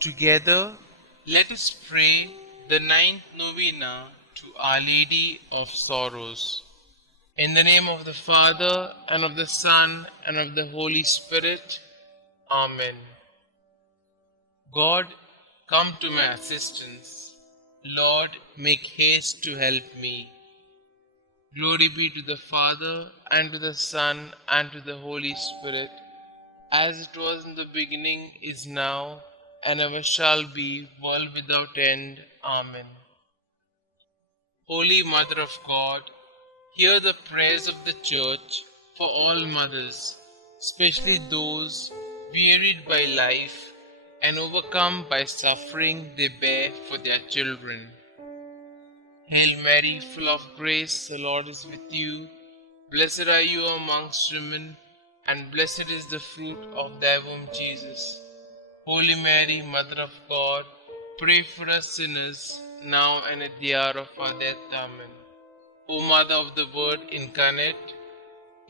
Together, let us pray the ninth novena to Our Lady of Sorrows. In the name of the Father, and of the Son, and of the Holy Spirit. Amen. God, come to my assistance. Lord, make haste to help me. Glory be to the Father, and to the Son, and to the Holy Spirit, as it was in the beginning, is now, and ever shall be, world without end. Amen. Holy Mother of God, hear the prayers of the Church for all mothers, especially those wearied by life and overcome by suffering they bear for their children. Hail Mary, full of grace, the Lord is with you. Blessed are you amongst women, and blessed is the fruit of thy womb, Jesus. Holy Mary, Mother of God, pray for us sinners, now and at the hour of our death. Amen. O Mother of the Word incarnate,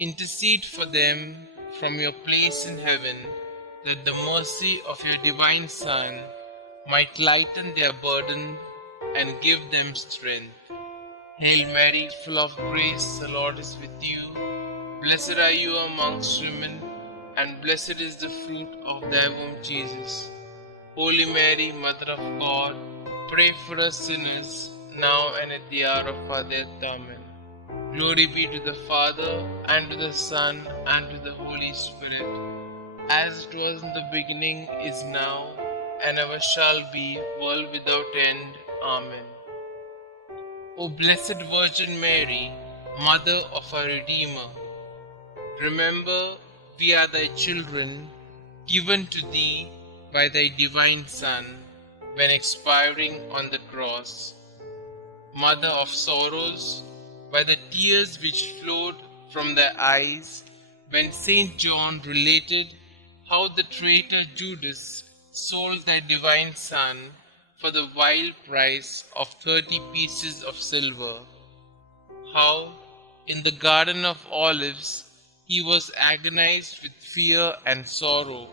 intercede for them from your place in heaven, that the mercy of your divine Son might lighten their burden and give them strength. Hail Mary, full of grace, the Lord is with you. Blessed are you amongst women, and blessed is the fruit of thy womb, Jesus. Holy Mary, Mother of God, pray for us sinners, now and at the hour of our death. Amen. Glory be to the Father, and to the Son, and to the Holy Spirit, as it was in the beginning, is now, and ever shall be, world without end. Amen. O Blessed Virgin Mary, Mother of our Redeemer, remember we are thy children, given to thee by thy divine Son, when expiring on the cross. Mother of sorrows, by the tears which flowed from thy eyes, when St. John related how the traitor Judas sold thy divine Son for the vile price of 30 pieces of silver, how in the Garden of Olives he was agonized with fear and sorrow,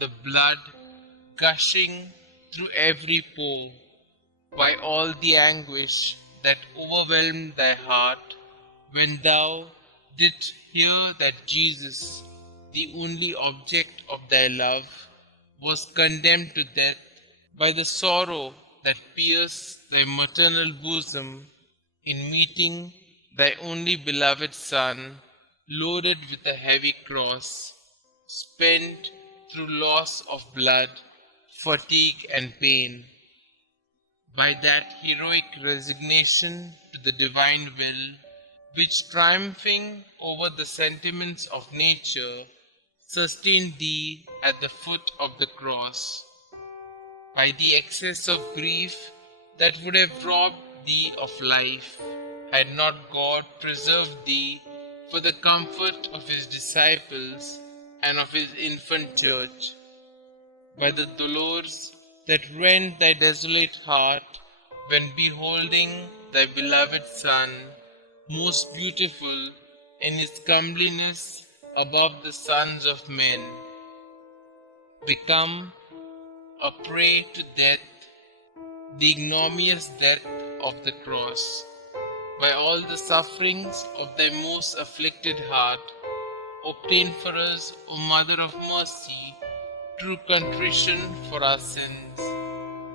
the blood gushing through every pore, by all the anguish that overwhelmed thy heart, when thou didst hear that Jesus, the only object of thy love, was condemned to death, by the sorrow that pierced thy maternal bosom in meeting thy only beloved Son, loaded with a heavy cross, spent through loss of blood, fatigue, and pain. By that heroic resignation to the divine will, which triumphing over the sentiments of nature, sustained thee at the foot of the cross. By the excess of grief that would have robbed thee of life, had not God preserved thee for the comfort of his disciples and of his infant church. By the dolors that rent thy desolate heart, when beholding thy beloved Son, most beautiful in his comeliness above the sons of men, become a prey to death, the ignominious death of the cross. By all the sufferings of thy most afflicted heart, obtain for us, O Mother of Mercy, true contrition for our sins,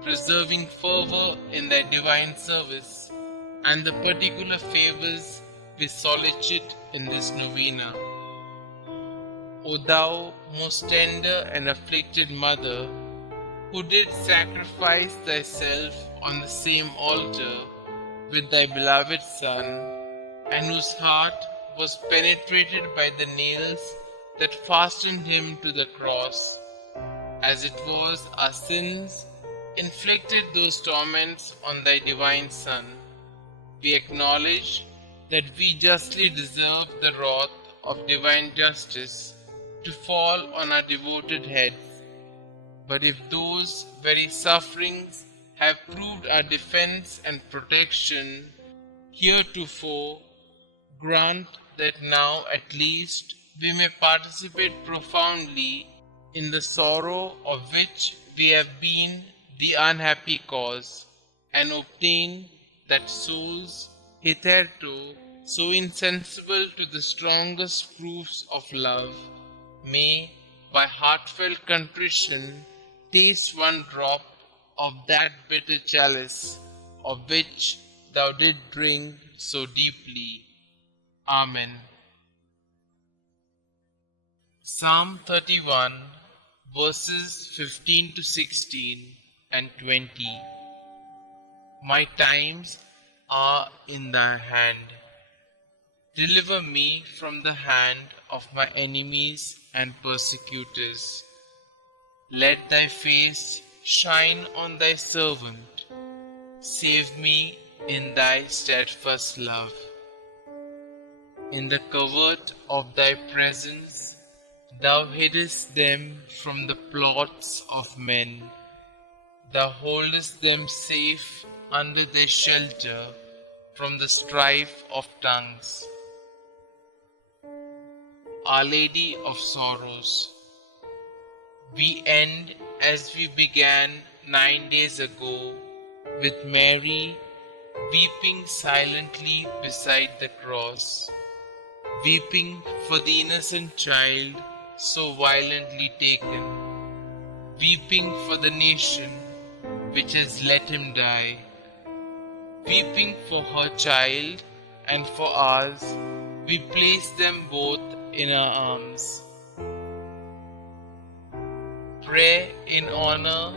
preserving fervor in thy divine service, and the particular favors we solicit in this novena. O thou most tender and afflicted Mother, who did sacrifice thyself on the same altar with thy beloved Son, and whose heart was penetrated by the nails that fastened him to the cross, as it was our sins inflicted those torments on thy divine Son, we acknowledge that we justly deserve the wrath of divine justice to fall on our devoted heads. But if those very sufferings have proved our defense and protection heretofore, grant that now at least we may participate profoundly in the sorrow of which we have been the unhappy cause, and obtained that souls hitherto so insensible to the strongest proofs of love may, by heartfelt contrition, taste one drop of that bitter chalice of which thou didst drink so deeply. Amen. Psalm 31, verses 15 to 16 and 20. My times are in thy hand. Deliver me from the hand of my enemies and persecutors. Let thy face shine on thy servant. Save me in thy steadfast love. In the covert of thy presence, thou hidest them from the plots of men. Thou holdest them safe under their shelter from the strife of tongues. Our Lady of Sorrows. We end as we began 9 days ago, with Mary weeping silently beside the cross, weeping for the innocent child so violently taken, weeping for the nation which has let him die, weeping for her child and for ours. We place them both in our arms. Pray in honor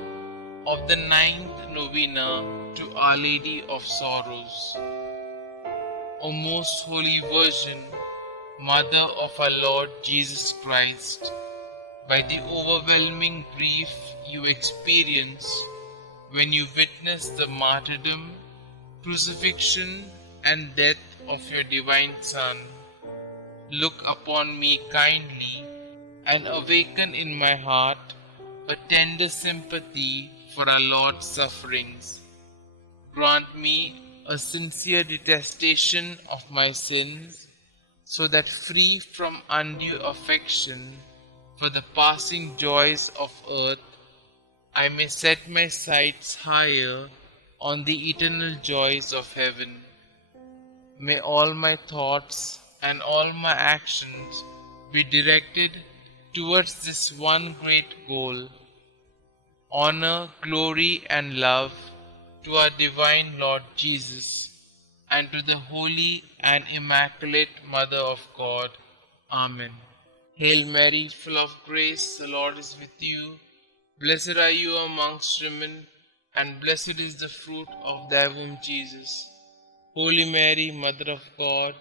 of the 9th novena to Our Lady of Sorrows. O Most Holy Virgin, Mother of our Lord Jesus Christ, by the overwhelming grief you experienced when you witnessed the martyrdom, crucifixion, and death of your divine Son, look upon me kindly and awaken in my heart a tender sympathy for our Lord's sufferings. Grant me a sincere detestation of my sins, so that free from undue affection for the passing joys of earth, I may set my sights higher on the eternal joys of heaven. May all my thoughts and all my actions be directed towards this one great goal: honor, glory, and love to our divine Lord Jesus, and to the Holy and Immaculate Mother of God. Amen. Hail Mary, full of grace, the Lord is with you. Blessed are you amongst women, and blessed is the fruit of thy womb, Jesus. Holy Mary, Mother of God,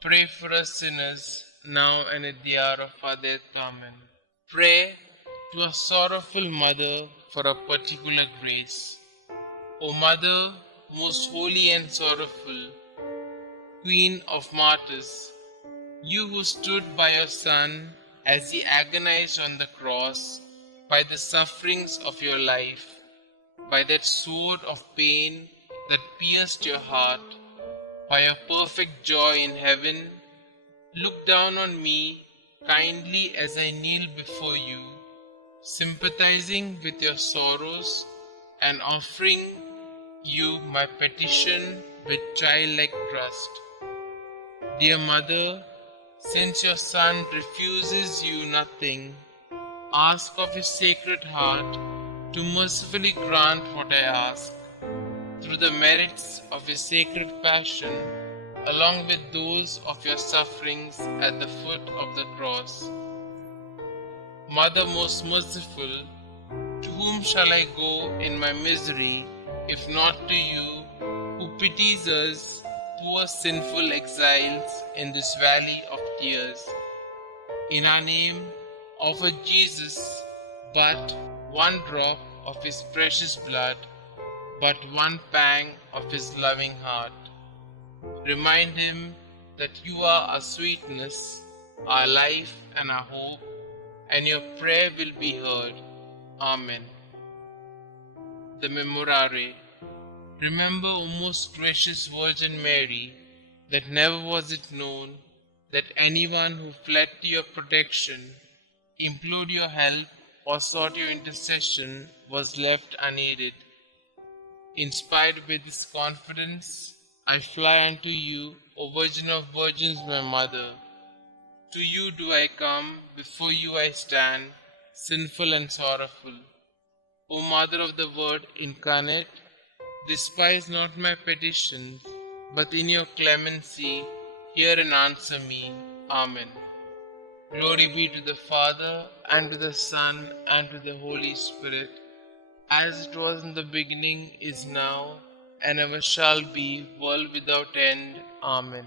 pray for us sinners, now and at the hour of our death. Amen. Pray to a sorrowful mother for a particular grace. O Mother, most holy and sorrowful, Queen of martyrs, you who stood by your Son as he agonized on the cross, by the sufferings of your life, by that sword of pain that pierced your heart, by your perfect joy in heaven, look down on me kindly as I kneel before you, sympathizing with your sorrows and offering you my petition with childlike trust. Dear Mother, since your Son refuses you nothing, ask of his Sacred Heart to mercifully grant what I ask, through the merits of his Sacred Passion, along with those of your sufferings at the foot of the cross. Mother most merciful, to whom shall I go in my misery, if not to you, who pities us, poor sinful exiles in this valley of tears? In our name, offer Jesus but one drop of his precious blood, but one pang of his loving heart. Remind him that you are our sweetness, our life and our hope, and your prayer will be heard. Amen. The Memorare. Remember, O most gracious Virgin Mary, that never was it known that anyone who fled to your protection, implored your help, or sought your intercession was left unaided. Inspired by this confidence, I fly unto you, O Virgin of Virgins, my Mother. To you do I come, before you I stand, sinful and sorrowful. O Mother of the Word incarnate, despise not my petitions, but in your clemency hear and answer me. Amen. Glory be to the Father, and to the Son, and to the Holy Spirit, as it was in the beginning, is now, and ever shall be, world without end. Amen.